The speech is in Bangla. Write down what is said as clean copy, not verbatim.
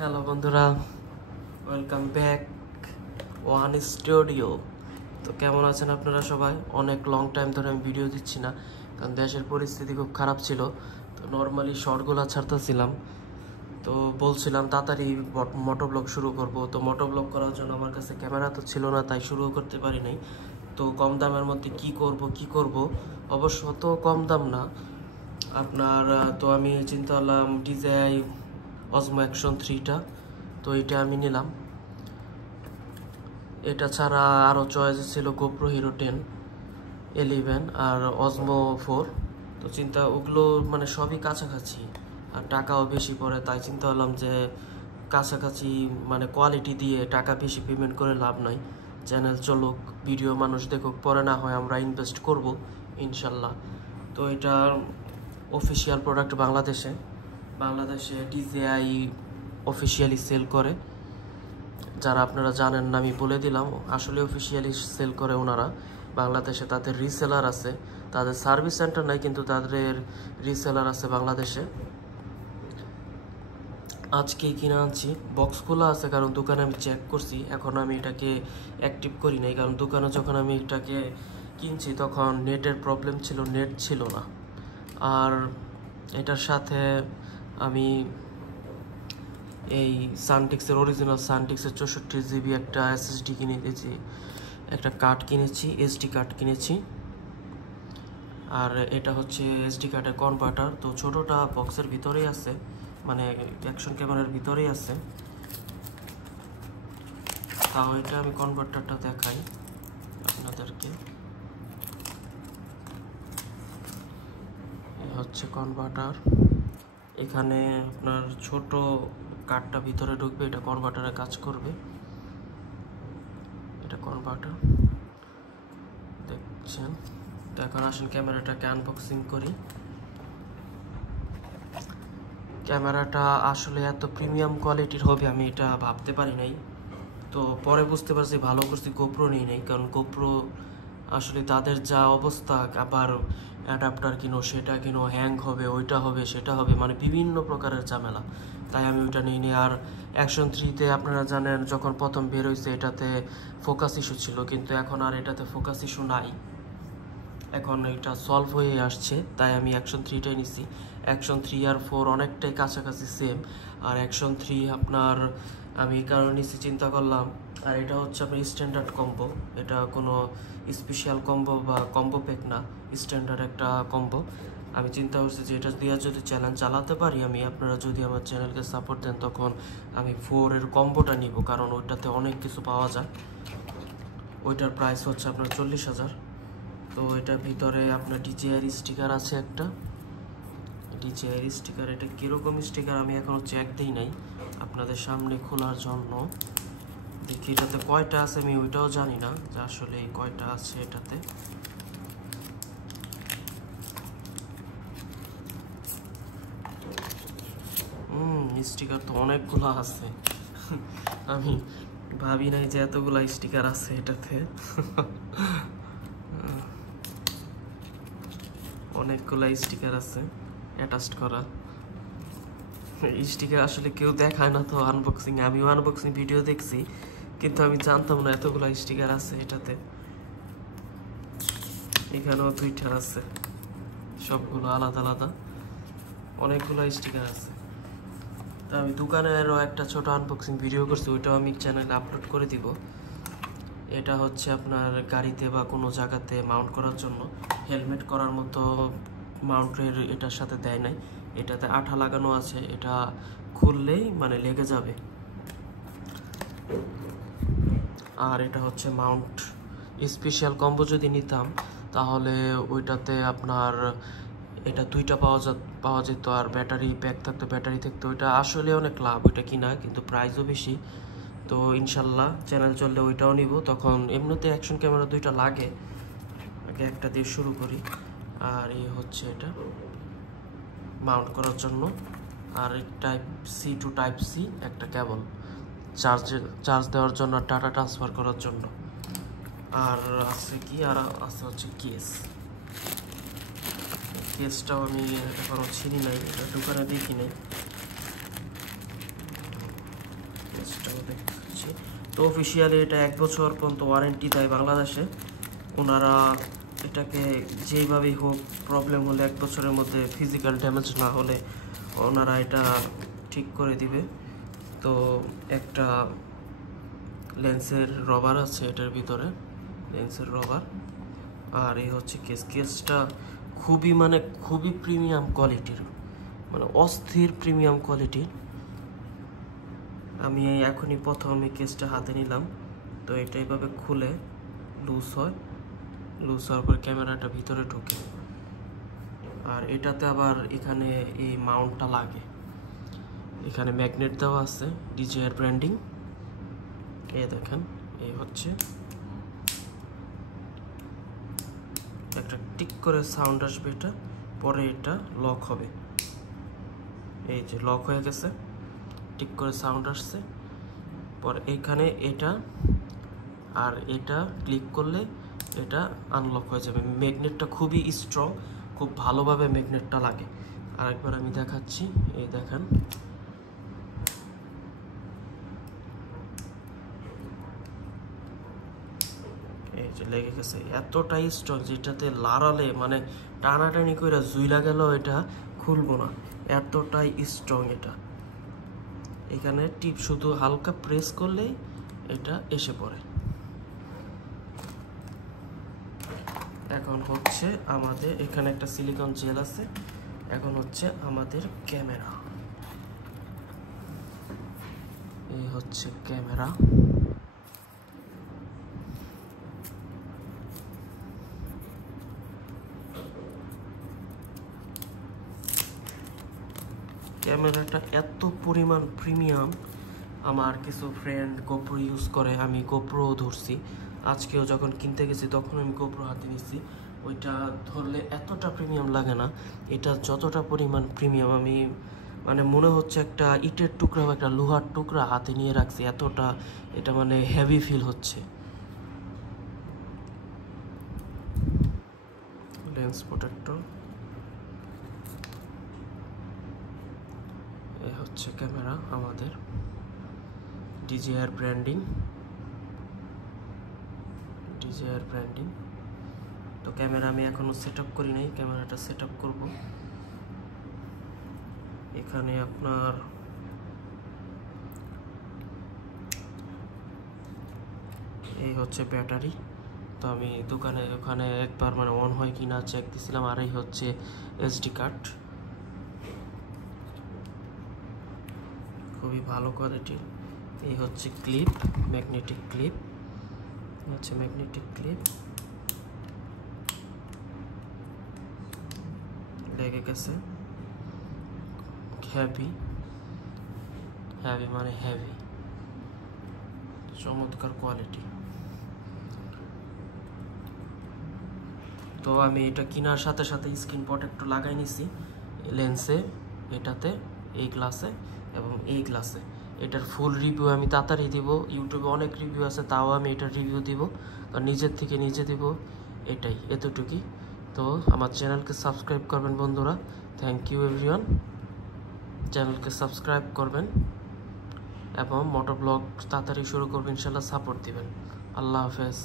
হ্যালো বন্ধুরা, ওয়েলকাম ব্যাক ওয়ান স্টুডিও। তো কেমন আছেন আপনারা সবাই? অনেক লং টাইম ধরে আমি ভিডিও দিচ্ছি না, কারণ দেশের পরিস্থিতি খুব খারাপ ছিল। তো নর্মালি শর্টগুলো ছাড়তেছিলাম, তো বলছিলাম তাড়াতাড়ি মোটোব্লগ শুরু করব। তো মোটোব্লগ করার জন্য আমার কাছে ক্যামেরা তো ছিল না, তাই শুরু করতে পারি নাই। তো কম দামের মধ্যে কি করব, অবশ্য অত কম দাম না আপনার। তো আমি চিন্তা করলাম DJI Osmo Action 3টা, তো এটা আমি নিলাম। এটা ছাড়া আরও চয়েস ছিল GoPro Hero 10, 11 আর Osmo 4। তো চিন্তা ওগুলো মানে সবই কাছাকাছি আর টাকাও বেশি পড়ে, তাই চিন্তা করলাম যে কাছাকাছি মানে কোয়ালিটি দিয়ে টাকা বেশি পেমেন্ট করে লাভ নাই। চ্যানেল চলুক, ভিডিও মানুষ দেখুক, পরে না হয় আমরা ইনভেস্ট করব ইনশাল্লাহ। তো এটার অফিসিয়াল প্রোডাক্ট বাংলাদেশে DJI অফিসিয়ালি সেল করে। যারা আপনারা জানেন না আমি বলে দিলাম, আসলে অফিসিয়ালি সেল করে ওনারা বাংলাদেশে। তাদের রিসেলার আছে, তাদের সার্ভিস সেন্টার নাই, কিন্তু তাদের রিসেলার আছে বাংলাদেশে। আজকেই কিনে আনছি, বক্স খোলা আছে, কারণ দোকানে আমি চেক করছি। এখন আমি এটাকে অ্যাক্টিভ করি নাই, কারণ দোকানে যখন আমি এটাকে কিনছি তখন নেটের প্রবলেম ছিল, নেট ছিল না। আর এটার সাথে আমি এই সানটিক্সের অরিজিনাল সানটিক্সের 64GB একটা SSD কিনে দিয়েছি, একটা কার্ড কিনেছি, SD কার্ড কিনেছি। আর এটা হচ্ছে SD কার্ডের কনভার্টার। তো ছোটোটা বক্সের ভিতরেই আছে, মানে অ্যাকশন ক্যামেরার ভিতরেই আছে। তাও এটা আমি কনভার্টারটা দেখাই আপনাদেরকে। হচ্ছে কনভার্টার, এখানে আপনার ছোট কার্ডটা ভিতরে ঢুকবে, এটা কনভার্টারে কাজ করবে। এটা কনভার্টার দেখছেন। তো এখন আসেন ক্যামেরাটাকে আনবক্সিং করি। ক্যামেরাটা আসলে এত প্রিমিয়াম কোয়ালিটির হবে আমি এটা ভাবতে পারি নাই। তো পরে বুঝতে পারছি ভালো করছি GoPro নিই নাই, কারণ GoPro আসলে তাদের যা অবস্থা, আবার অ্যাডাপ্টার কিনো, সেটা কিনো, হ্যাং হবে, ওইটা হবে, সেটা হবে, মানে বিভিন্ন প্রকারের ঝামেলা, তাই আমি ওইটা নিই নি। আর Action 3তে আপনারা জানেন যখন প্রথম বের হয়েছে এটাতে ফোকাস ইস্যু ছিল, কিন্তু এখন আর এটাতে ফোকাস ইস্যু নাই, এখন এটা সলভ হয়ে আসছে, তাই আমি Action 3টাই নিছি। Action 3 আর 4 অনেকটাই কাছাকাছি সেম। আর Action 3 আপনার আমি কারণ নিছি চিন্তা করলাম, আর এটা হচ্ছে আপনার স্ট্যান্ডার্ড কম্বো, এটা কোনো স্পেশাল কম্বো বা কম্বো প্যাক না, স্ট্যান্ডার্ড একটা কম্বো। আমি চিন্তা করছি যে এটা দিয়ে যদি চ্যালেঞ্জ চালাতে পারি আমি, আপনারা যদি আমার চ্যানেলকে সাপোর্ট দেন, তখন আমি 4 এর কম্বোটা নিব, কারণ ওইটাতে অনেক কিছু পাওয়া যায়। ওইটার প্রাইস হচ্ছে আপনার 40,000। তো এটার ভিতরে আপনার DJI স্টিকার আছে একটা, DJI স্টিকার। এটা কীরকম স্টিকার আমি এখনও চেক দিই নাই, আপনাদের সামনে খোলার জন্য দেখি এটাতে কয়টা আছে, আমি ওইটাও জানি না যে আসলে কয়টা আছে এটাতে। স্টিকার তো অনেকগুলো আছে, আমি ভাবি নাই যে এতগুলা স্টিকার আছে এটাতে। অনেকগুলা স্টিকার আছে অ্যাটাচড করা। স্টিকার আসলে কেউ দেখায় না তো আনবক্সিং, আমিও আনবক্সিং ভিডিও দেখছি, কিন্তু আমি জানতাম না এতগুলা স্টিকার আছে এটাতে। এখানেও 2টা আছে, সবগুলো আলাদা আলাদা, অনেকগুলো স্টিকার আছে। তো আমি দোকানেরও একটা ছোট আনবক্সিং ভিডিও করছি, ওইটাও আমি চ্যানেলে আপলোড করে দিব। এটা হচ্ছে আপনার গাড়িতে বা কোনো জায়গাতে মাউন্ট করার জন্য, হেলমেট করার মতো মাউন্টের এটার সাথে দেয় নাই, এটাতে আঠা লাগানো আছে, এটা খুললেই মানে লেগে যাবে। আর এটা হচ্ছে মাউন্ট। স্পেশাল কম্বো যদি নিতাম তাহলে ওইটাতে আপনার এটা 2টা পাওয়া যেত, আর ব্যাটারি প্যাক থাকতো, ব্যাটারি থাকতো। ওইটা আসলে অনেক লাভ ওইটা কিনা, কিন্তু প্রাইসও বেশি। তো ইনশাল্লাহ চ্যানেল চললে ওইটাও নিব। তখন এমনিতে অ্যাকশন ক্যামেরা 2টা লাগে, আগে একটা দিয়ে শুরু করি। আর এই হচ্ছে এটা মাউন্ট করার জন্য, আর Type-C to Type-C একটা কেবল, চার্জ দেওয়ার জন্য, ডাটা ট্রান্সফার করার জন্য। আর আছে কি, আর আছে হচ্ছে কেসটাও আমি এখনও চিনি নাই, এটা দোকানে দেখি নাই। কেসটাও দেখাচ্ছি। তো অফিসিয়ালি এটা 1 বছর পর্যন্ত ওয়ারেন্টি দেয় বাংলাদেশে। ওনারা এটাকে যেইভাবেই হোক প্রবলেম হলে 1 বছরের মধ্যে ফিজিক্যাল ড্যামেজ না হলে ওনারা এটা ঠিক করে দিবে। তো একটা লেন্সের রবার আছে এটার ভিতরে, লেন্সের রবার। আর এই হচ্ছে কেসটা খুবই প্রিমিয়াম কোয়ালিটির, মানে অস্থির প্রিমিয়াম কোয়ালিটির। আমি এখনই প্রথম এই কেসটা হাতে নিলাম। তো এটা এইভাবে খুলে লুজ হওয়ার পর ক্যামেরাটা ভিতরে ঢুকে। আর এটাতে আবার এখানে এই মাউন্টটা লাগে, এখানে ম্যাগনেট দেওয়া আছে DJI ব্র্যান্ডিং। এই দেখেন, এই হচ্ছে একটা টিক করে সাউন্ড আসবে, এটা পরে এটা লক হবে। এই যে লক হয়ে গেছে, টিক করে সাউন্ড আসছে। পরে এইখানে এটা আর এটা ক্লিক করলে এটা আনলক হয়ে যাবে। ম্যাগনেটটা খুবই স্ট্রং, খুব ভালোভাবে ম্যাগনেটটা লাগে। আরেকবার আমি দেখাচ্ছি, এই দেখেন। এই যে লেগে গেছে, এতটাই স্ট্রং যেটাতে লাড়ালে মানে টানাটানি করে জুইলা গেলেও এটা খুলবো না, এতটাই স্ট্রং এটা। এখানে টিপ শুধু হালকা প্রেস করলেই এটা এসে পড়ে। এখন হচ্ছে আমাদের এখানে একটা সিলিকন জেল আছে। এখন হচ্ছে আমাদের ক্যামেরা, এই হচ্ছে ক্যামেরা। ক্যামেরাটা এত পরিমাণ প্রিমিয়াম, আমার কিছু ফ্রেন্ড গোপ্রো ইউজ করে, আমি গোপ্রোও ধরছি। আজকেও যখন কিনতে গেছি তখন আমি গোপ্রো হাতে নিচ্ছি। ওইটা ধরলে এতটা প্রিমিয়াম লাগে না, এটা যতটা পরিমাণ প্রিমিয়াম। আমি মানে মনে হচ্ছে একটা ইটের টুকরা বা একটা লোহার টুকরা হাতে নিয়ে রাখছি, এতটা এটা মানে হেভি ফিল হচ্ছে। লেন্স প্রোটেক্টর, এই হচ্ছে ক্যামেরা আমাদের DJI ব্র্যান্ডিং। তো ক্যামেরা আমি এখনো সেট আপ করি নাই, ক্যামেরাটা সেট আপ করবো। এখানে আপনার এই হচ্ছে ব্যাটারি। তো আমি ওখানে একবার মানে অন হয় কি না চেক দিছিলাম। আর এই হচ্ছে SD কার্ড, খুবই ভালো কোয়ালিটির। এই হচ্ছে ক্লিপ, ম্যাগনেটিক ক্লিপ, লেগে গেছে। হেভি মানে হেভি, চমৎকার কোয়ালিটি। তো আমি এটা কেনার সাথে সাথে স্ক্রিন প্রোটেক্টর লাগাই নিছি লেন্সে, এটাতে, এই গ্লাসে এবং এই গ্লাসে। এটার ফুল রিভিউ আমি তাড়াতাড়ি দিব, ইউটিউবে অনেক রিভিউ আছে, তাও আমি এটার রিভিউ দিব, কারণ নিজের থেকে নিজে দিব, এতটুকুই। তো আমার চ্যানেলকে সাবস্ক্রাইব করবেন বন্ধুরা। থ্যাংক ইউ এভরিওয়ান, চ্যানেলকে সাবস্ক্রাইব করবেন এবং মোটর ব্লগ তাড়াতাড়ি শুরু করবেন, ইনশাল্লাহ সাপোর্ট দিবেন। আল্লাহ হাফেজ।